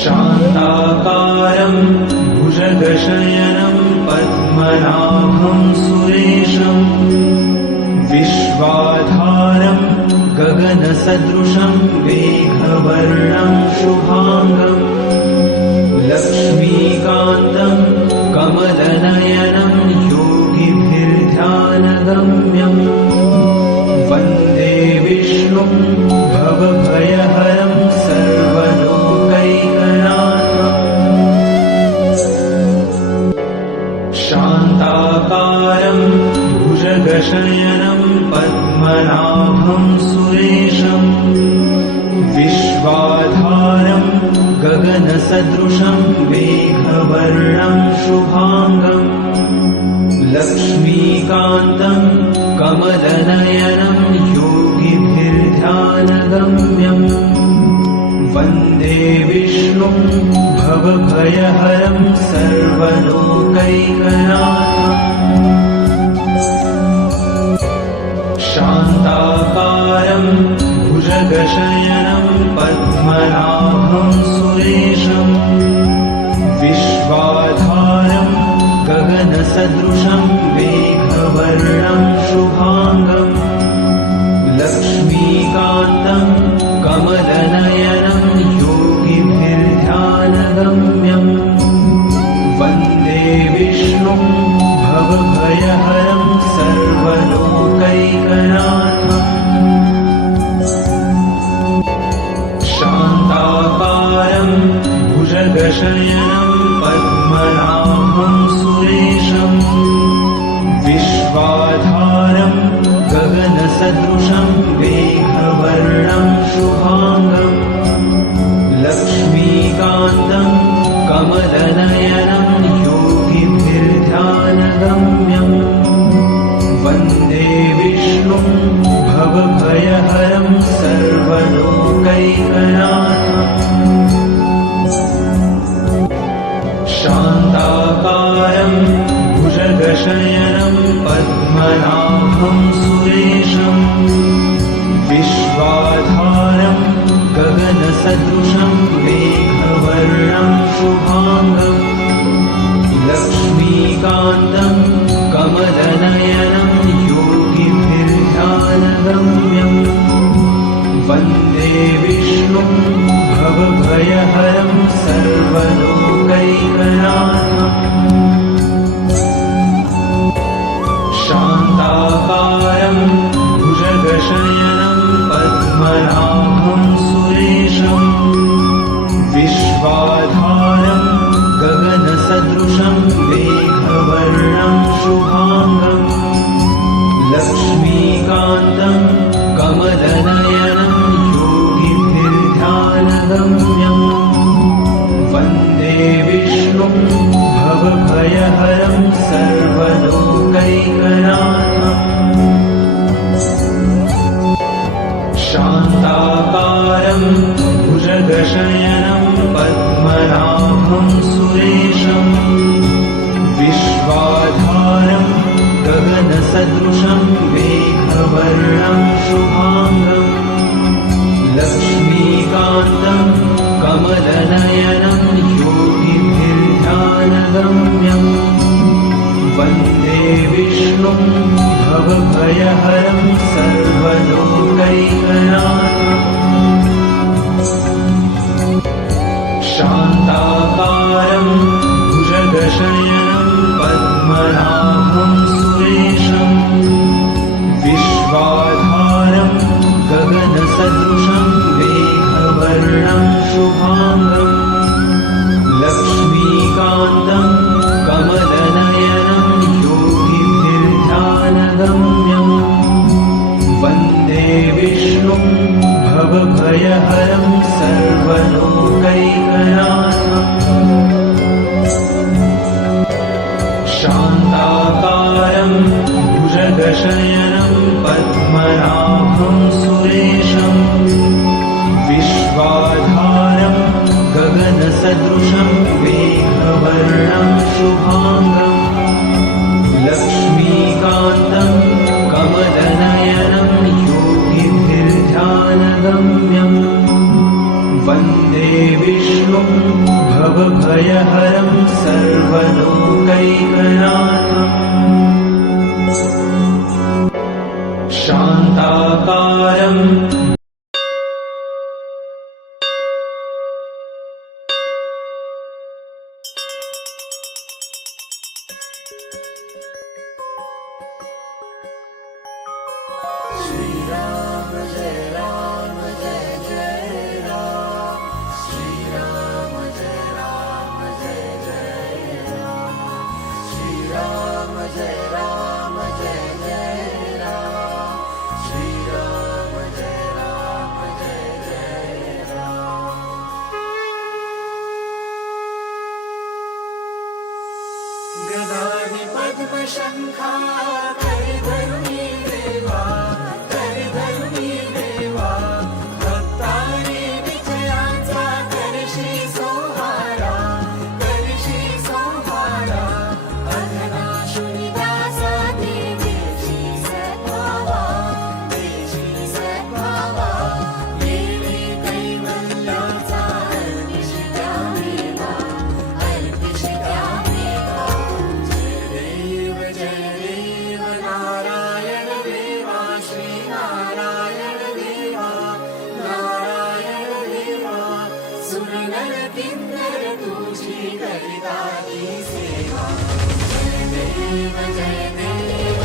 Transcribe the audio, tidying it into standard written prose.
शान्ताकारं भुजगशयनं पद्मनाभं सुरेशं विश्वाधारं गगनसदृशं मेघवर्णं शुभांगं लक्ष्मीकान्तं कमलनयनं योगिभिर्ध्यानगम्यं वन्दे विष्णुं भवभयहरं सर्वलोकैकनाथम् शान्ताकारं भुजगशयनं पद्मनाभं सुरेशं विश्वाधारं गगनसदृशं मेघवर्णं शुभांगं लक्ष्मीकान्तं कमलनयनं योगिभिर्ध्यानगम्यं वन्दे विष्णुं भवभयहरं सर्वलोकैकनाथम् शान्ताकारं भुजगशयनं पद्मनाभं सुरेशं विश्वाधारं गगनसदृशं मेघवर्णं शुभांगं लक्ष्मीकान्तं कमलनयनं योगिभिर्ध्यानगम्यं वन्दे विष्णुं भवभयहरं सर्वलोकैकनाथम् शान्ताकारं भुजगशयनं पद्मनाभं सुरेशं विश्वाधारं गगनसदृशं मेघवर्णं शुभांगं लक्ष्मीकान्तं कमलनयनं योगिभिर्ध्यानगम्यं वन्दे विष्णुं भवभयहरं सर्वलोकैकनाथम् शान्ताकारं भुजगशयनं पद्मनाभं सुरेशं विश्वाधारं गगनसदृशं मेघवर्णं शुभांगं लक्ष्मीकान्तं कमलनयनं योगिभिर्ध्यानगम्यं वन्दे विष्णुं भवभयहरं सर्वलोकैकनाथम् शान्ताकारं भुजगशयनं पद्मनाभं सुरेशं विश्वाधारं गगनसदृशं मेघवर्णं शुभांगं लक्ष्मीकान्तं कमलनयनं योगिभिर्ध्यानगम्यं वन्दे विष्णुं भवभयहरं सर्वलोकैकनाथम् शान्ताकारं भुजगशयनं पद्मनाभं सुरेशं विश्वाधारं गगनसदृशं मेघवर्णं शुभांगं लक्ष्मीकान्तं कमलनयनं योगिभिर्ध्यानगम्यं वन्दे विष्णुं भवभयहरं सर्वलोकैकनाथम् शान्ताकारं भुजगशयनं पद्मनाभं सुरेशं विश्वाधारं गगनसदृशं मेघवर्णं शुभांगं लक्ष्मीकान्तं कमलनयनं योगिभिर्ध्यानगम्यं वन्दे विष्णुं भवभयहरं सर्वलोकैकनाथम् शान्ताकारं भुजगशयनं पद्मनाभं सुरेशं विश्वाधारं गगनसदृशं मेघवर्णं शुभांगं लक्ष्मीकान्तं कमलनयनं योगिभिर्ध्यानगम्यं वन्दे विष्णुं भवभयहरं सर्वलोकैकनाथम् शान्ताकारम् गदाधि पद्मशङ्खा करिधरुणी देवा करिधरुणी देवा भक्तारी विजयाचा करशी सोहारा अघनाशुनी दासा देवीची सद्भावा देवी कैवल्याचा अर्पिशी द्यावेला जय देव नारायण देवा श्री नारायण देवा सुरनर किन्नर तुझी करिता ती सेवा जय देव